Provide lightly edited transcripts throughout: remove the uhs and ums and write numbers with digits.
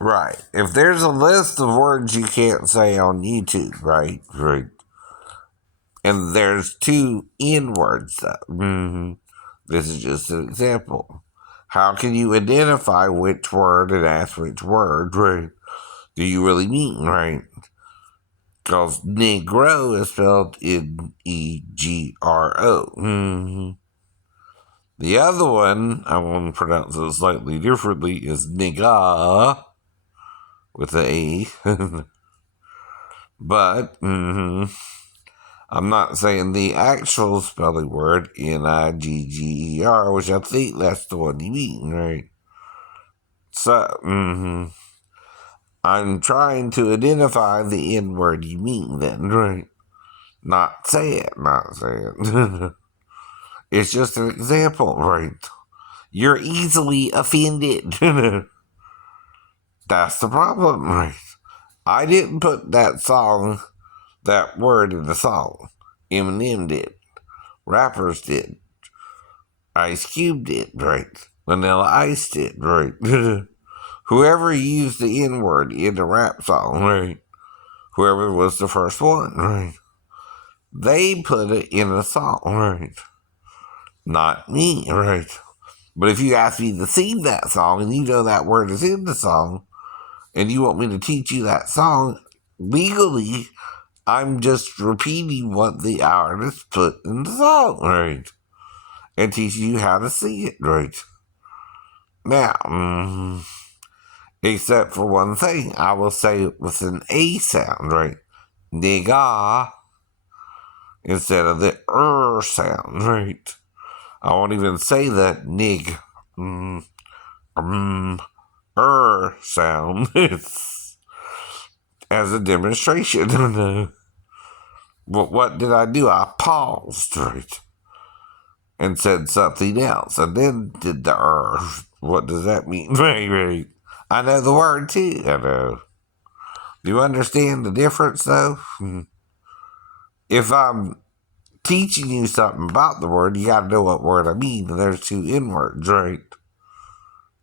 Right. If there's a list of words you can't say on YouTube, right? Right. And there's two N words, though. This is just an example. How can you identify which word and ask which word, right? Do you really mean, right? Because Negro is spelled Negro. The other one, I want to pronounce it slightly differently, is nigga with the A. But, I'm not saying the actual spelling word, Nigger, which I think that's the one you mean, right? So, I'm trying to identify the N word you mean then, right? Not say it. It's just an example, right? You're easily offended. That's the problem, right? I didn't put that word in the song. Eminem did. Rappers did. Ice Cube did, right? Vanilla Ice did, right? Whoever used the N word in the rap song, right? Whoever was the first one, right? They put it in a song, right? Not me, right? But if you ask me to sing that song and you know that word is in the song and you want me to teach you that song, legally, I'm just repeating what the artist put in the song, right? And teaching you how to sing it, right? Now, except for one thing, I will say it with an A sound, right? Nigga, instead of the sound, right? I won't even say that nig, sound. It's as a demonstration. But what did I do? I paused, right? And said something else, and then did the What does that mean? Right. I know the word too. I know. Do you understand the difference, though? If I'm teaching you something about the word, you got to know what word I mean, and there's two N words, right?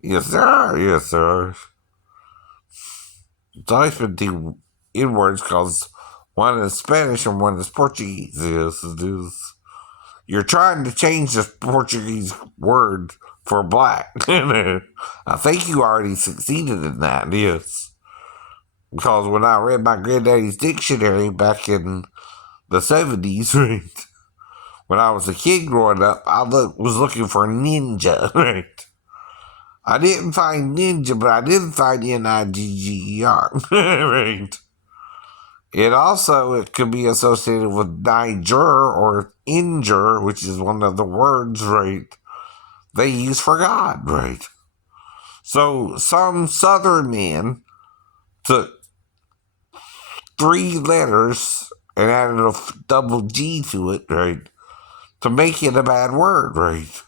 Yes, sir. Yes, sir. It's always been two N words because one is Spanish and one is Portuguese. Yes, it is. You're trying to change the Portuguese word for black. I think you already succeeded in that, yes. Because when I read my granddaddy's dictionary back in the 70s, right, when I was a kid growing up, I was looking for ninja, right? I didn't find ninja, but I did find Nigger, right? It could be associated with Niger or injure, which is one of the words, right, they use for God, right? So some southern man took three letters and added a double G to it, right, to make it a bad word, right?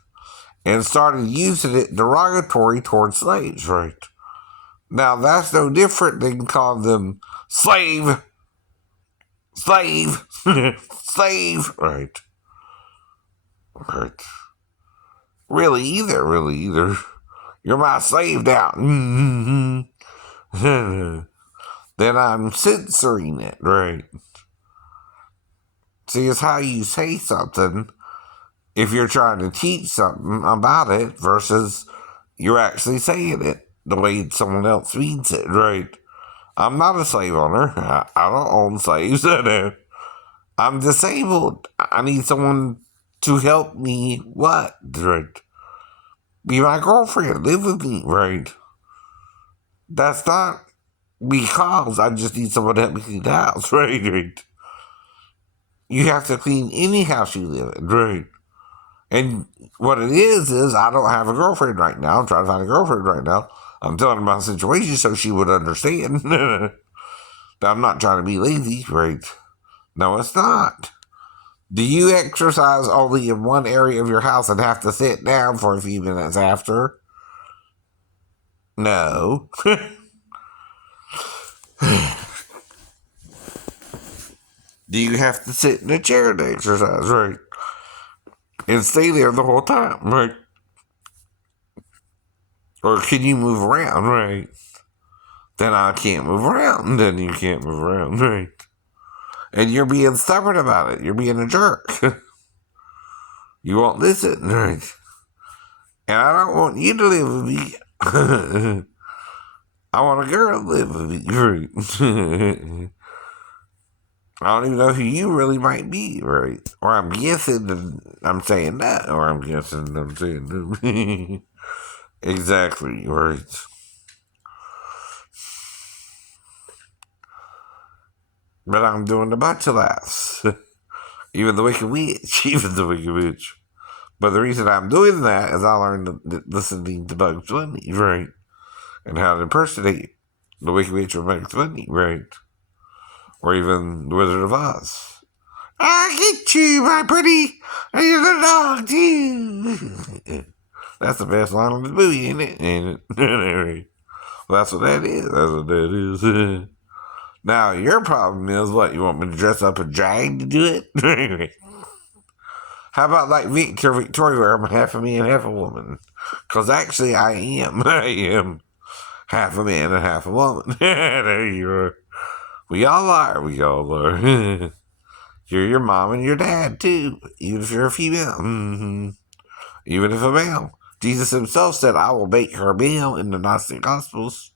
And started using it derogatory towards slaves, right? Now that's no different than calling them slave, slave, right? Right. Really either. You're my slave now. Then I'm censoring it, right? See, it's how you say something if you're trying to teach something about it versus you're actually saying it the way someone else means it, right? I'm not a slave owner. I don't own slaves. I'm disabled. I need someone to help me, what? Right? Be my girlfriend. Live with me, right? That's not because I just need someone to help me clean the house, right? You have to clean any house you live in, right? And what it is I don't have a girlfriend right now. I'm trying to find a girlfriend right now. I'm telling her my situation so she would understand. I'm not trying to be lazy, right? No, it's not. Do you exercise only in one area of your house and have to sit down for a few minutes after? No. Do you have to sit in a chair to exercise, right? And stay there the whole time, right? Or can you move around, right? then I can't move around. Then you can't move around, right? And you're being stubborn about it. You're being a jerk. You won't listen, right? And I don't want you to live with me. I want a girl to live with me, right? I don't even know who you really might be, right? Or I'm guessing that I'm saying that, or I'm guessing I'm saying that. Exactly, right. But I'm doing a bunch of laughs. Even the Wicked Witch, even the Wicked Witch. But the reason I'm doing that is I learned listening to Bugs Bunny, right? And how to impersonate the Wicked Witch or Bugs Bunny, right? Or even the Wizard of Oz. I get you, my pretty, and you're the dog too. That's the best line of the movie, ain't it? Ain't it? Well, that's what that is. That's what that is. Now, your problem is what? You want me to dress up a drag to do it? How about like Victoria, where I'm half a man, half a woman? Because actually, I am. I am half a man and half a woman. There you are. We all are. We all are. You're your mom and your dad, too, even if you're a female. Mm-hmm. Even if a male. Jesus himself said, I will make her male in the Gnostic Gospels.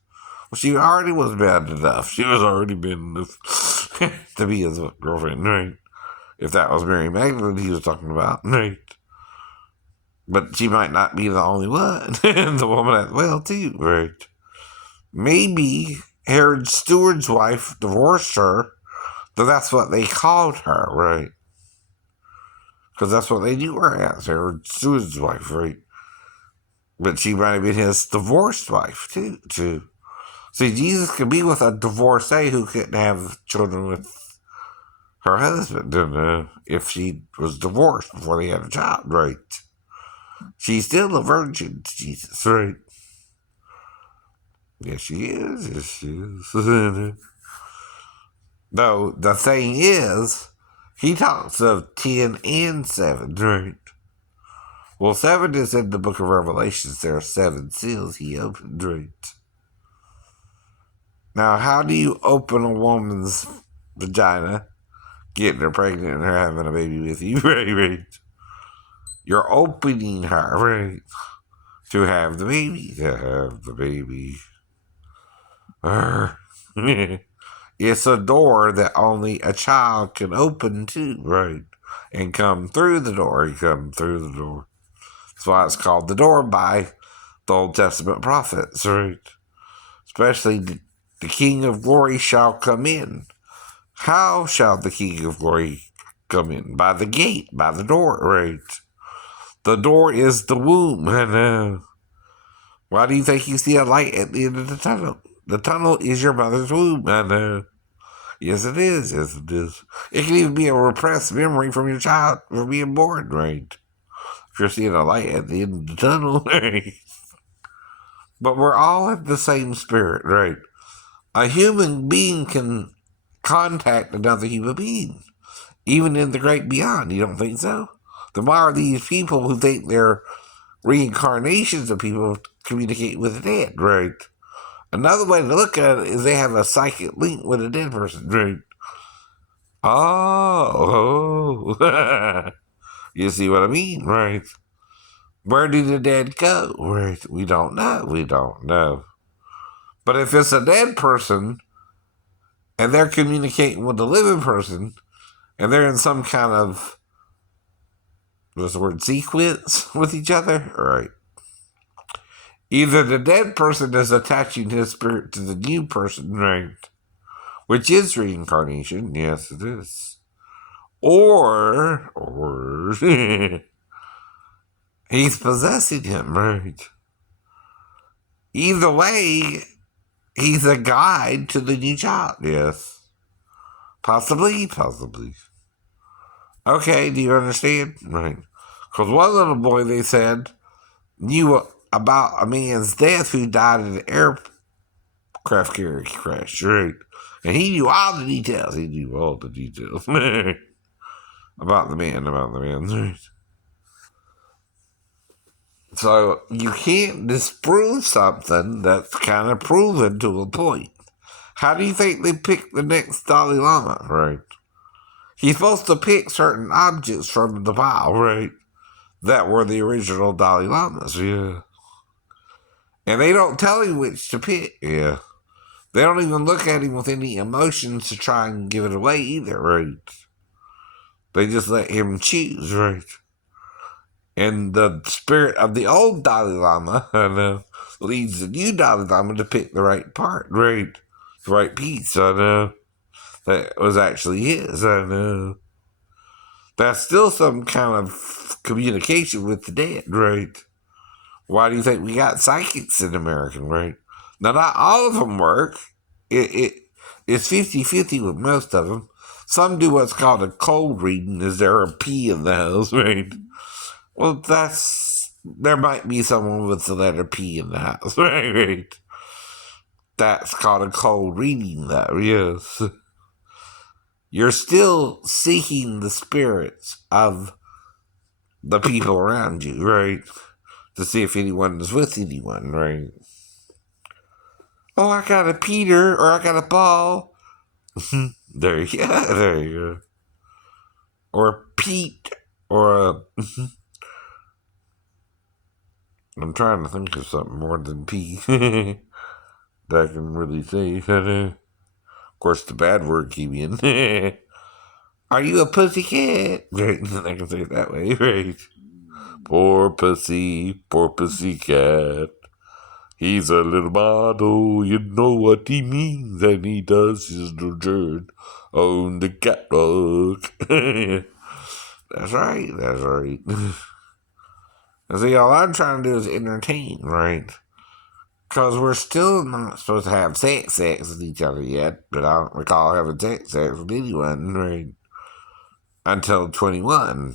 Well, she already was bad enough. She was already bad enough to be his girlfriend, right? If that was Mary Magdalene he was talking about, right? But she might not be the only one. The woman as well, too, right? Maybe Herod Steward's wife divorced her, but that's what they called her, right? Because that's what they knew her as, Herod Steward's wife, right? But she might have been his divorced wife, too. See, Jesus could be with a divorcee who couldn't have children with her husband, if she was divorced before they had a child, right? She's still a virgin to Jesus, right? Yes, she is. Yes, she is. Though, the thing is, he talks of 10 and 7, right? Well, 7 is in the book of Revelations. There are 7 seals he opened, right? Now, how do you open a woman's vagina, getting her pregnant and her having a baby with you, right? You're opening her, right? To have the baby. To have the baby. It's a door that only a child can open too, right? And come through the door. You come through the door. That's why it's called the door by the Old Testament prophets, right? Especially the King of Glory shall come in. How shall the King of Glory come in? By the gate, by the door, right? The door is the womb. And why do you think you see a light at the end of the tunnel? The tunnel is your mother's womb. And yes, it is. Yes, it is. It can even be a repressed memory from your child from being born, right? If you're seeing a light at the end of the tunnel, right? But we're all in the same spirit, right? A human being can contact another human being, even in the great beyond. You don't think so? Then why are these people who think they're reincarnations of people communicate with the dead, right? Another way to look at it is they have a psychic link with a dead person, right? Oh. You see what I mean, right? Where did the dead go? Right? We don't know. We don't know. But if it's a dead person and they're communicating with the living person and they're in some kind of, what's the word, sequence with each other, right? Either the dead person is attaching his spirit to the new person, right? Which is reincarnation. Yes, it is. Or he's possessing him, right? Either way, he's a guide to the new child. Yes. Possibly. Okay, do you understand? Right. Because one little boy, they said, knew about a man's death who died in an aircraft carrier crash, right? And he knew all the details. About the man, right? So you can't disprove something that's kind of proven to a point. How do you think they picked the next Dalai Lama, right? He's supposed to pick certain objects from the pile, right? That were the original Dalai Lamas, yeah. And they don't tell him which to pick, yeah. They don't even look at him with any emotions to try and give it away either, right? They just let him choose, right? And the spirit of the old Dalai Lama leads the new Dalai Lama to pick the right part, right? The right piece, that was actually his, That's still some kind of communication with the dead, right? Why do you think we got psychics in America, right? Now, not all of them work. It's 50-50 with most of them. Some do what's called a cold reading. Is there a P in the house, right? Well, there might be someone with the letter P in the house, right? That's called a cold reading, though, yes. You're still seeking the spirits of the people around you, right? To see if anyone is with anyone, right? Oh, I got a Peter, or I got a Paul. There you go, there you go. Or a Pete, or a... I'm trying to think of something more than P that I can really say. Of course, the bad word came in. Are you a pussycat? Right, I can say it that way, right? Poor pussycat. He's a little model, you know what he means, and he does his little turn on the catwalk. That's right, that's right. And see, all I'm trying to do is entertain, right? Because we're still not supposed to have sex with each other yet, but I don't recall having sex with anyone, right? Until 21.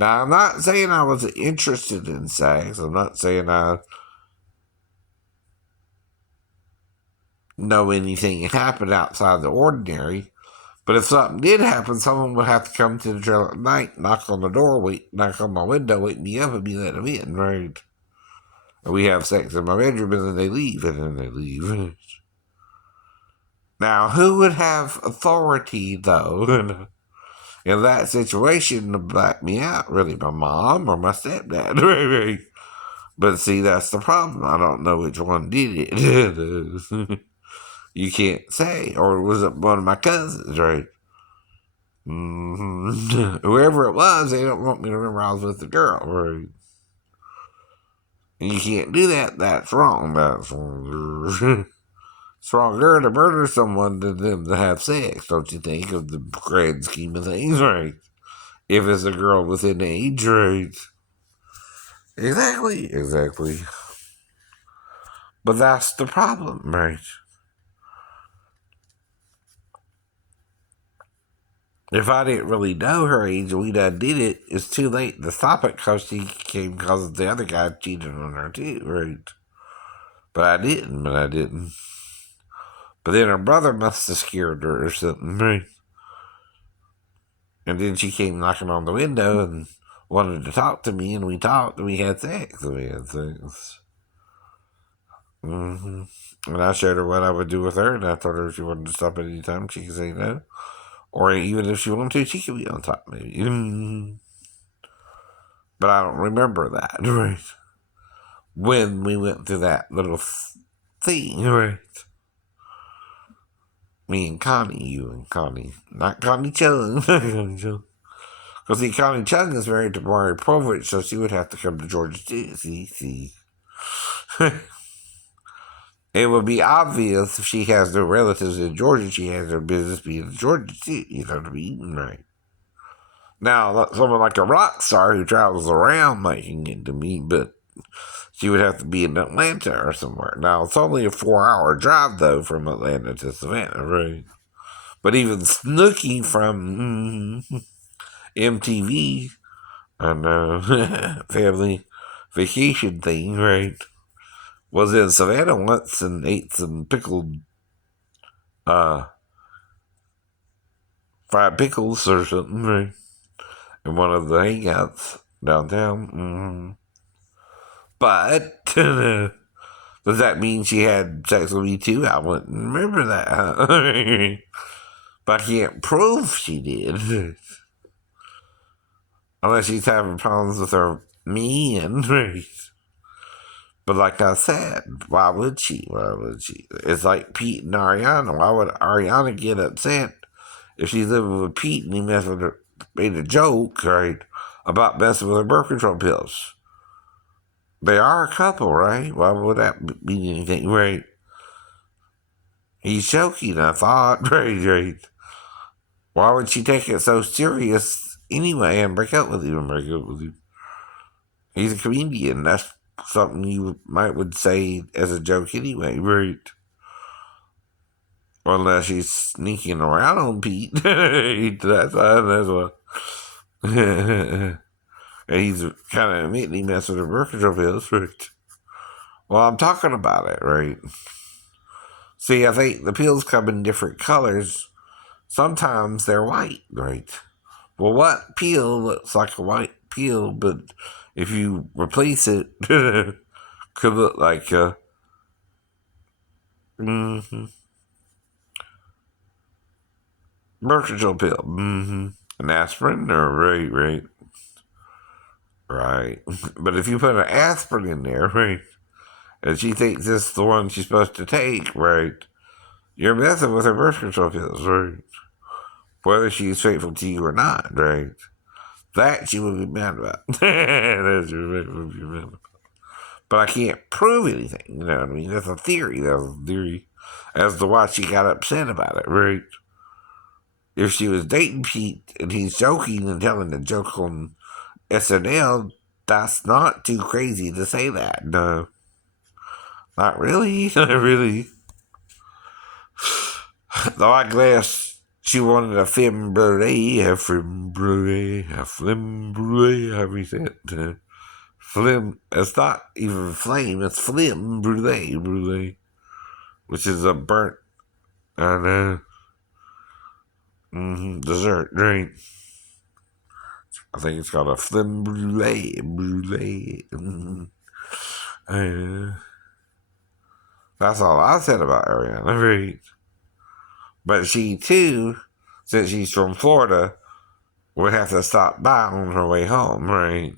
Now, I'm not saying I was interested in sex. I'm not saying I know anything happened outside the ordinary. But if something did happen, someone would have to come to the trailer at night, knock on the door, knock on my window, wake me up, and be let them in, right? And we have sex in my bedroom, and then they leave, Now, who would have authority, though, in that situation to back me out? Really, my mom or my stepdad? Right? But see, that's the problem. I don't know which one did it. You can't say. Or was it one of my cousins, right? Whoever it was, they don't want me to remember I was with the girl, right? And you can't do that. That's wrong. That's wrong. It's wronger to murder someone than them to have sex, don't you think, of the grand scheme of things, right? If it's a girl within age, right? Exactly. But that's the problem, right? If I didn't really know her age and we done did it, it's too late to stop it because she came because the other guy cheated on her too, right? But I didn't. But then her brother must have scared her or something, right? And then she came knocking on the window and wanted to talk to me, and we talked, and we had sex. Mm-hmm. And I showed her what I would do with her, and I told her if she wanted to stop at any time, she could say no. Or even if she wanted to, she could be on top, maybe. But I don't remember that, right? When we went through that little thing, right? Me and Connie, you and Connie. Not Connie Chung. Because see, Connie Chung is married to Maury Povich, so she would have to come to Georgia too. See. It would be obvious if she has no relatives in Georgia, she has her business being in Georgia too. You know what I mean? Right. Now, someone like a rock star who travels around making it to me, but she would have to be in Atlanta or somewhere. Now, it's only a 4-hour drive, though, from Atlanta to Savannah, right? But even Snooki from MTV and Family Vacation thing, right, was in Savannah once and ate some pickled fried pickles or something, right? In one of the hangouts. downtown. But does that mean she had sex with me too? I wouldn't remember that. But I can't prove she did. Unless she's having problems with her men. But like I said, why would she? Why would she? It's like Pete and Ariana. Why would Ariana get upset if she's living with Pete and he made a joke, right, about messing with her birth control pills? They are a couple, right? Why would that mean anything, right? He's joking, I thought, right. Why would she take it so serious anyway and break up with him? He's a comedian. That's something you would say as a joke anyway, right? Unless she's sneaking around on Pete. that's what. And he's kind of admitting he messed with her birth control pills, right? Well, I'm talking about it, right? See, I think the pills come in different colors. Sometimes they're white, right? Well, what pill looks like a white pill, but if you replace it, could look like a birth control pill. An aspirin, or right. But if you put an aspirin in there, right, and she thinks this is the one she's supposed to take, right, you're messing with her birth control pills, right? Whether she's faithful to you or not, right? That she would be mad about. That she would be mad about. But I can't prove anything, you know what I mean? That's a theory. As to why she got upset about it, right? If she was dating Pete and he's joking and telling a joke on SNL, that's not too crazy to say that. No. Not really. Not really. Though I guess she wanted a femme brulee, however you say it. Flim, it's not even flame, it's flim brulee, which is a burnt, dessert drink. I think it's called a flim brulee. That's all I said about Ariana, right? But she, too, since she's from Florida, would have to stop by on her way home, right?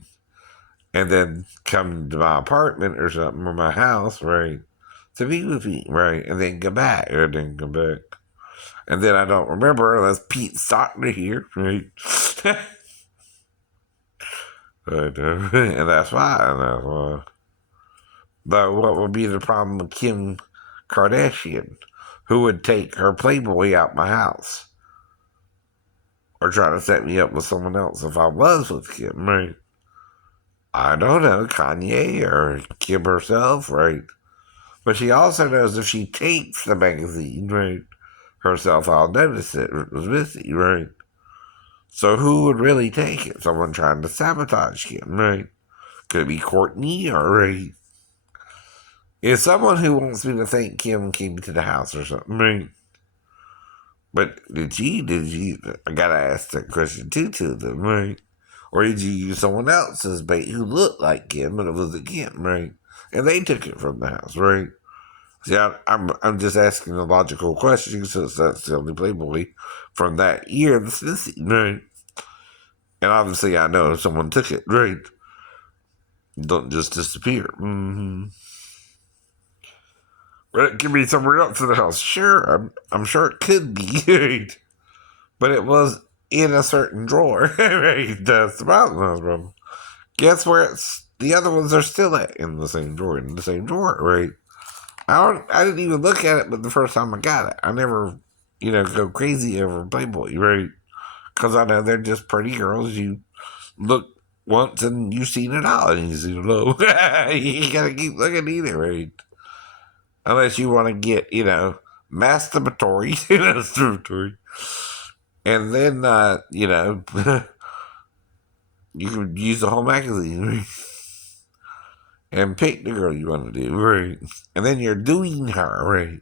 And then come to my apartment or something, or my house, right? To be with me, right? And then come back, And then I don't remember unless Pete's starting to hear, right? And that's why. But what would be the problem with Kim Kardashian, who would take her Playboy out my house? Or try to set me up with someone else if I was with Kim, right? I don't know, Kanye or Kim herself, right? But she also knows if she takes the magazine, right, herself, I'll notice it was missing, right? So who would really take it? Someone trying to sabotage Kim, right? Could it be Courtney or right? It's someone who wants me to think Kim came to the house or something, right? But did she, I gotta ask that question too to them, right? Or did you use someone else's bait who looked like Kim, but it wasn't Kim, right? And they took it from the house, right? See, I'm just asking a logical question since that's the only Playboy from that year that's missing, right? And obviously I know someone took it, right? Don't just disappear. But it could be somewhere else in the house. Sure, I'm sure it could be, right? But it was in a certain drawer, right? That's the problem. Guess where the other ones are still in the same drawer, right? I didn't even look at it, but the first time I got it, I never, go crazy over Playboy, right? Because I know they're just pretty girls. You look once and you've seen it all, and you know, you gotta keep looking either, right? Unless you want to get, masturbatory, and then, you can use the whole magazine, right? And pick the girl you want to do, right? And then you're doing her, right?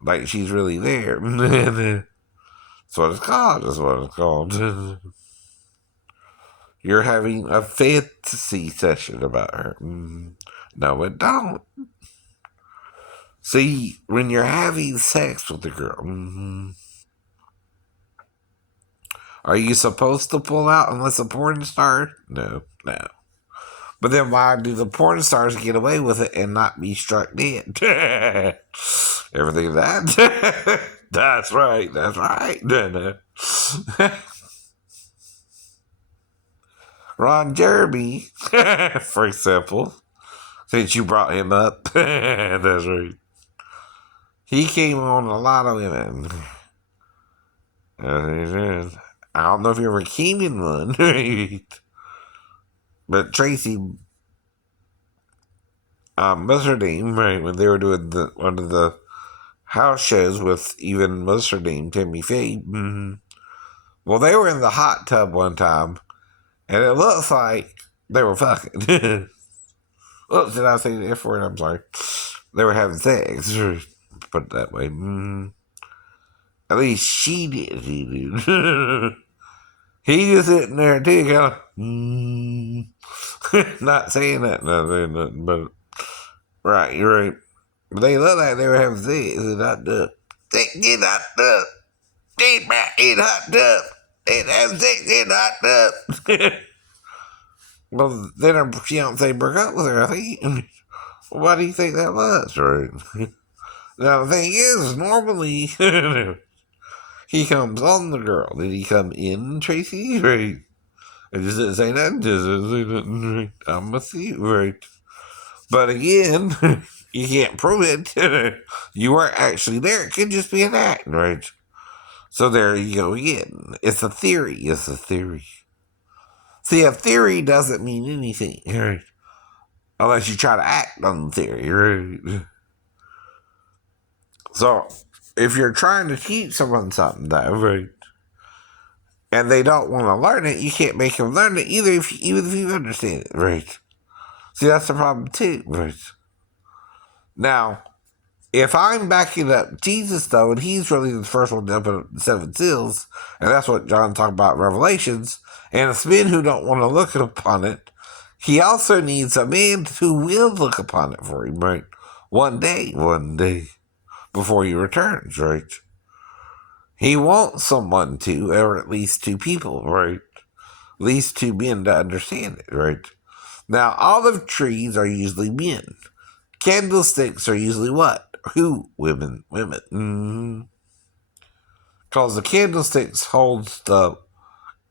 Like she's really there. That's what it's called. You're having a fantasy session about her. No, it don't. See, when you're having sex with a girl, are you supposed to pull out unless a porn star? No, no. But then why do the porn stars get away with it and not be struck dead? Everything that. That's right. That's right. No, no. Ron Jeremy, for example, since you brought him up, that's right. He came on a lot of women. I don't know if you ever came in one, but Tracy, what's her name, right, when they were doing one of the house shows with even what's her name, Timmy Faye. Well, they were in the hot tub one time, and it looks like they were fucking. Oops, did I say the F word? I'm sorry. They were having sex, put it that way. At least she did. He did. He just sitting there too, kind of not saying that, not saying nothing, but right, you're right. But they look like they were having sex in hot tub. They get hot tub. They back in hot tub. They have sex in hot tub. Well, then her fiance broke up with her, I think. Why do you think that was, right? Now, the thing is, normally, he comes on the girl. Did he come in, Tracy? Right. I just didn't say nothing. Just didn't say nothing. Right. I'm with you, right? But again, you can't prove it. You weren't actually there. It could just be an act, right? So there you go again. It's a theory. It's a theory. See, a theory doesn't mean anything, right? Unless you try to act on the theory, right? So, if you're trying to teach someone something, though, right, and they don't want to learn it, you can't make them learn it either, even if you understand it, right? See, that's the problem, too, right? Now, if I'm backing up Jesus, though, and he's really the first one to open up the seven seals, and that's what John talked about in Revelations, and it's men who don't want to look upon it, he also needs a man who will look upon it for him, right? One day, before he returns, right? He wants someone to, or at least two people, right? At least two men to understand it, right? Now, olive trees are usually men. Candlesticks are usually what? Who? Women. Women. Because the candlesticks holds the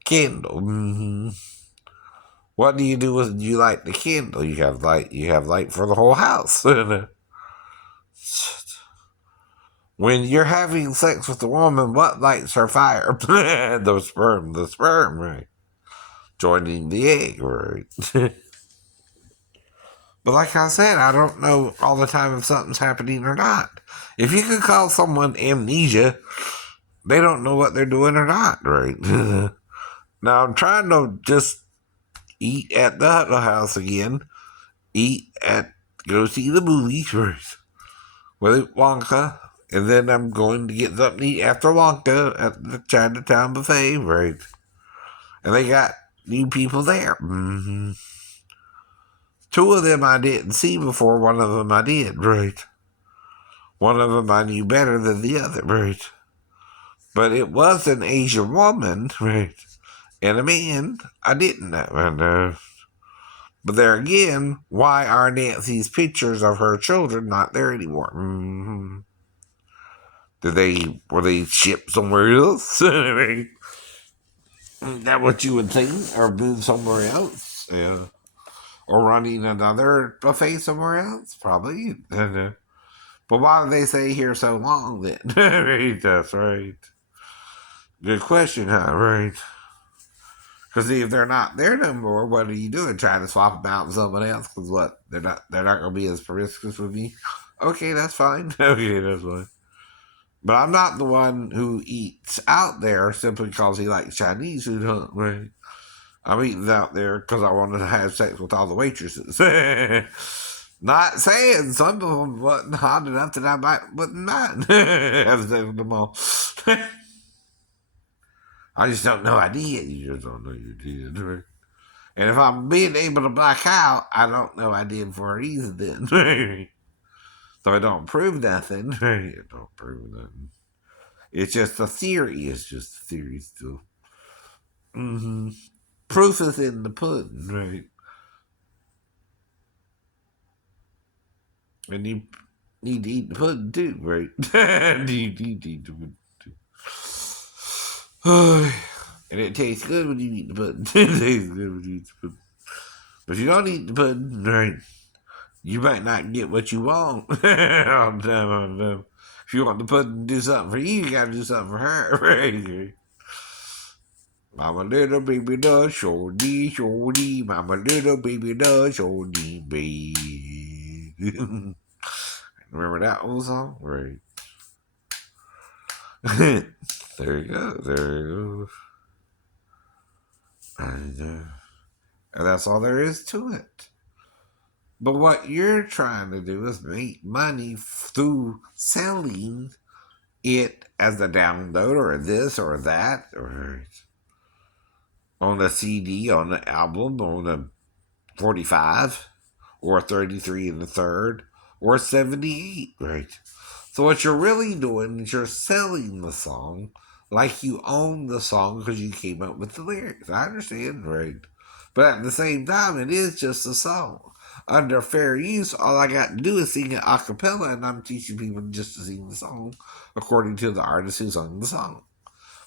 candle. What do you do when you light the candle? You have light. You have light for the whole house. When you're having sex with a woman, what lights her fire? The sperm, right? Joining the egg, right? But like I said, I don't know all the time if something's happening or not. If you could call someone amnesia, they don't know what they're doing or not, right? Now I'm trying to just eat at the Hutler House again. Go see the movie first with Wonka, and then I'm going to get something to eat after Wonka at the Chinatown buffet, right? And they got new people there. Two of them I didn't see before, one of them I did, right? One of them I knew better than the other, right? But it was an Asian woman, right? And a man I didn't know. But there again, why are Nancy's pictures of her children not there anymore? Were they shipped somewhere else? Is that what you would think? Or moved somewhere else? Yeah. Or running another buffet somewhere else? Probably. But why do they stay here so long then? Right, that's right. Good question, huh? Right. Because if they're not there no more, what are you doing? Trying to swap them out with someone else? Because what? They're not going to be as promiscuous with me? Okay, that's fine. Okay, that's fine. But I'm not the one who eats out there simply because he likes Chinese food, huh? Right? I'm eating out there because I wanted to have sex with all the waitresses. Not saying some of them wasn't hot enough that I wouldn't mind having sex with them all. I just don't know I did. You just don't know you did, right? And if I'm being able to black out, I don't know I did for a reason then. So it don't prove nothing. It don't prove nothing. It's just a theory. It's just a theory still. Mm-hmm. Proof is in the pudding, right? And you need to eat the pudding too, right? You need to eat the pudding too. And it tastes good when you eat the pudding. It tastes good when you eat the pudding. But if you don't eat the pudding, right, you might not get what you want all the time, all the time. If you want the pudding to do something for you, you gotta do something for her, right? Mama little baby does shorty, shorty. Mama little baby does shorty, baby. Remember that old song? Right. There you go. There you go. And that's all there is to it. But what you're trying to do is make money through selling it as a download or this or that or on a CD, on an album, on a 45 or a 33 and a third or a 78, right? So what you're really doing is you're selling the song like you own the song because you came up with the lyrics. I understand, right? But at the same time, it is just a song. Under fair use, all I got to do is sing it a cappella, and I'm teaching people just to sing the song according to the artist who sung the song.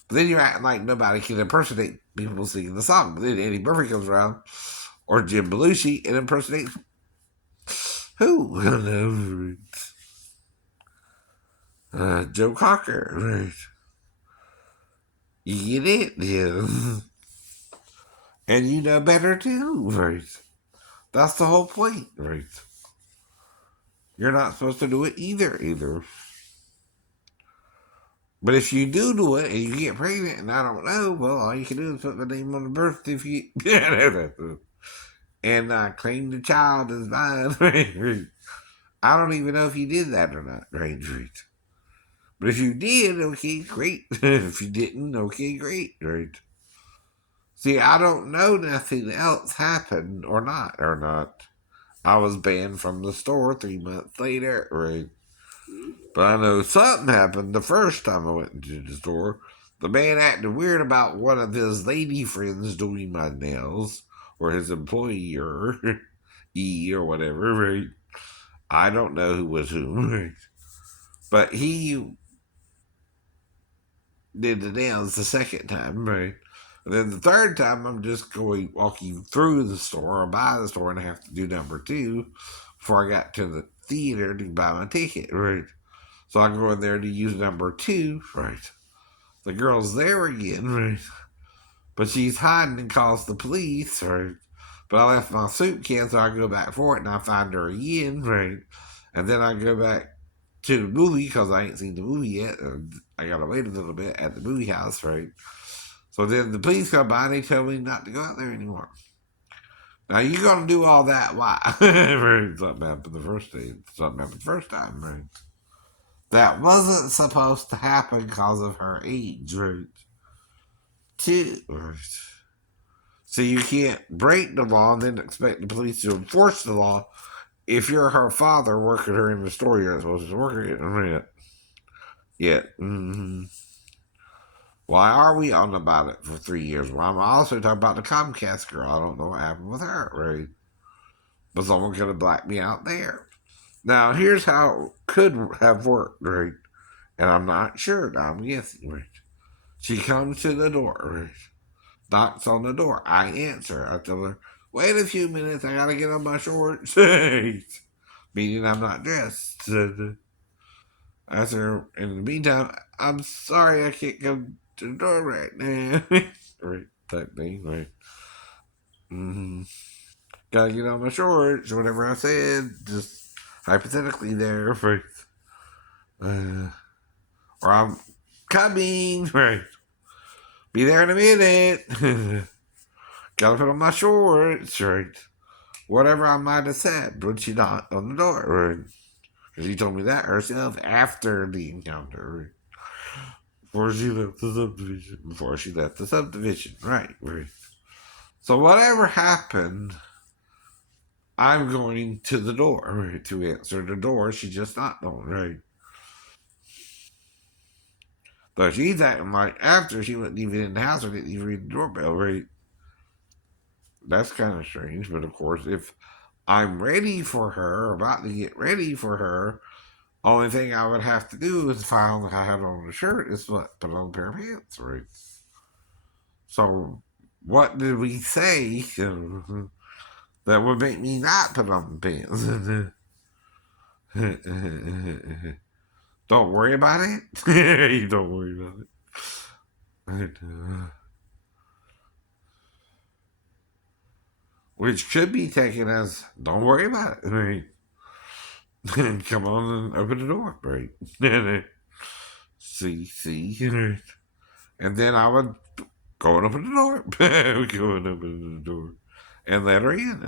But then you're acting like nobody can impersonate people singing the song. But then Eddie Murphy comes around, or Jim Belushi, and impersonates who? Joe Cocker, right? You get it, yeah. And you know better too, right? That's the whole point, right? You're not supposed to do it either. But if you do it and you get pregnant and I don't know, well, all you can do is put my name on the birth certificate and claim the child as mine. Right? I don't even know if you did that or not, right? But if you did, okay, great. If you didn't, okay, great, right? See, I don't know nothing else happened or not. I was banned from the store 3 months later, right? But I know something happened the first time I went into the store. The man acted weird about one of his lady friends doing my nails, or his employee, or E, or whatever, right? I don't know who was who, right? But he did the nails the second time, right? And then the third time, I'm just going walking through the store or by the store, and I have to do number two before I got to the theater to buy my ticket, right? So I go in there to use number two, right? The girl's there again, right? But she's hiding and calls the police, right? But I left my soup can, so I go back for it, and I find her again, right? And then I go back to the movie because I ain't seen the movie yet. I gotta wait a little bit at the movie house, right? So then the police come by and they tell me not to go out there anymore. Now you're gonna do all that? Why? Something happened the first day. Something happened the first time, right? That wasn't supposed to happen because of her age, right? Too, right? So you can't break the law and then expect the police to enforce the law. If you're her father working her in the store, you're not supposed to work her in it. Yet. Mm-hmm. Why are we on about it for 3 years? Well, I'm also talking about the Comcast girl. I don't know what happened with her, right? But someone could have blacked me out there. Now, here's how it could have worked, right? And I'm not sure. I'm guessing, right? She comes to the door, right? Knocks on the door. I answer. I tell her, wait a few minutes. I gotta get on my shorts. Meaning I'm not dressed. I said, in the meantime, I'm sorry I can't come to the door right now. Right, that thing, right. Mm-hmm. Gotta get on my shorts, whatever I said, just hypothetically there, right. Or I'm coming, right. Be there in a minute. Gotta put on my shorts, right. Whatever I might have said when she knocked on the door, right. She told me that herself after the encounter, right. Before she left the subdivision. Right, right. So whatever happened, I'm going to the door, right, to answer the door. She just knocked on, right? But she's acting like after she wasn't even in the house or didn't even ring the doorbell, right? That's kind of strange. But of course, if I'm ready for her, about to get ready for her, only thing I would have to do is find I had on a shirt is what put on a pair of pants, right? So what did we say that would make me not put on pants? Don't worry about it. You don't worry about it. Which could be taken as don't worry about it. Right? Come on and open the door, right? See, and then I would go and open the door. Go and open the door, and let her in,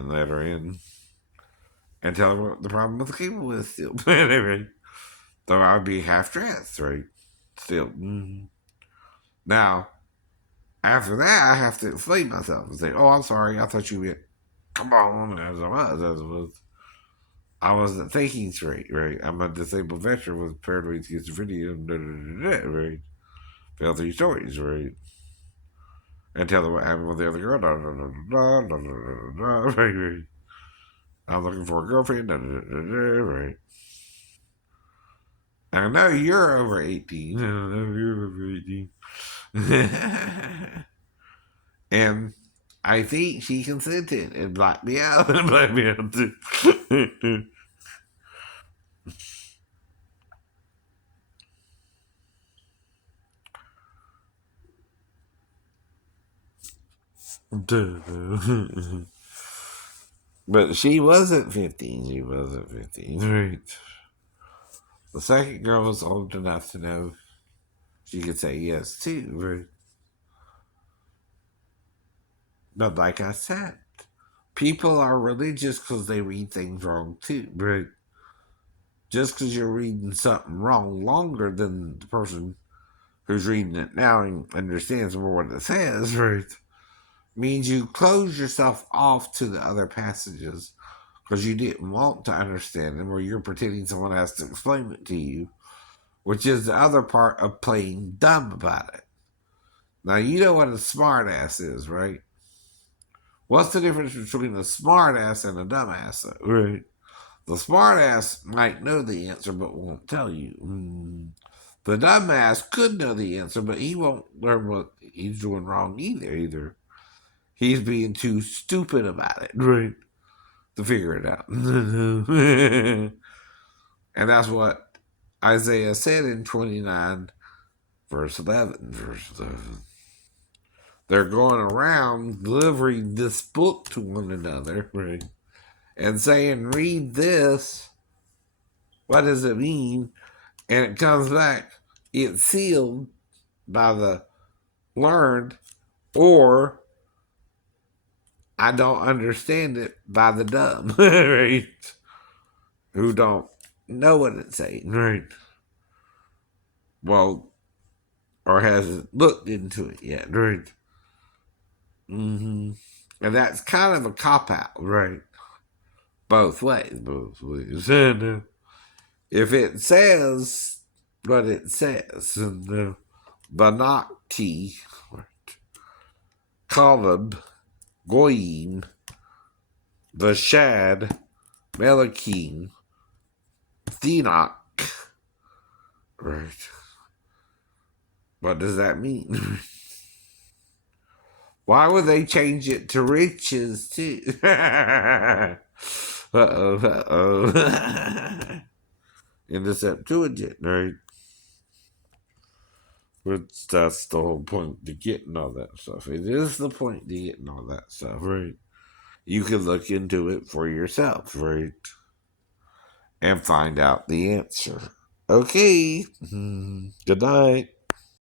and tell her what the problem with the cable is still. Right? So I'd be half dressed, right? Still. Now, after that, I have to explain myself and say, "Oh, I'm sorry. I thought you meant come on," as I was. I wasn't thinking straight, right? I'm a disabled veteran with paranoid schizophrenia, right? Tell 3 stories, right? And tell them what happened with the other girl, right, right. I'm looking for a girlfriend, right? I know you're over 18. I know you're over 18. And I think she consented and blacked me out and blacked me out too. But she wasn't 15. She wasn't 15. Right. The second girl was old enough to know she could say yes too. Right. But like I said, people are religious because they read things wrong too. Right. Just because you're reading something wrong longer than the person who's reading it now and understands more what it says, right, means you close yourself off to the other passages because you didn't want to understand them or you're pretending someone has to explain it to you, which is the other part of playing dumb about it. Now, you know what a smart ass is, right? What's the difference between a smart ass and a dumbass, though? Right. The smart ass might know the answer but won't tell you. The dumbass could know the answer, but he won't learn what he's doing wrong either. He's being too stupid about it, right? To figure it out. And that's what Isaiah said in 29, verse 11. Verse 11. They're going around delivering this book to one another, right? And saying, read this. What does it mean? And it comes back, it's sealed by the learned, or I don't understand it by the dumb, right? Who don't know what it's saying, right? Well, or hasn't looked into it yet, right? And that's kind of a cop out, right? Both ways, both ways. And if it says what it says, and the Banakti, Kaleb, Goyim, Vashad, Melakim, Thenoch, right? What does that mean? Why would they change it to riches too? Uh-oh. In the Septuagint, right? Which that's the whole point to getting all that stuff. It is the point to getting all that stuff, right? You can look into it for yourself, right? And find out the answer. Okay. Good night.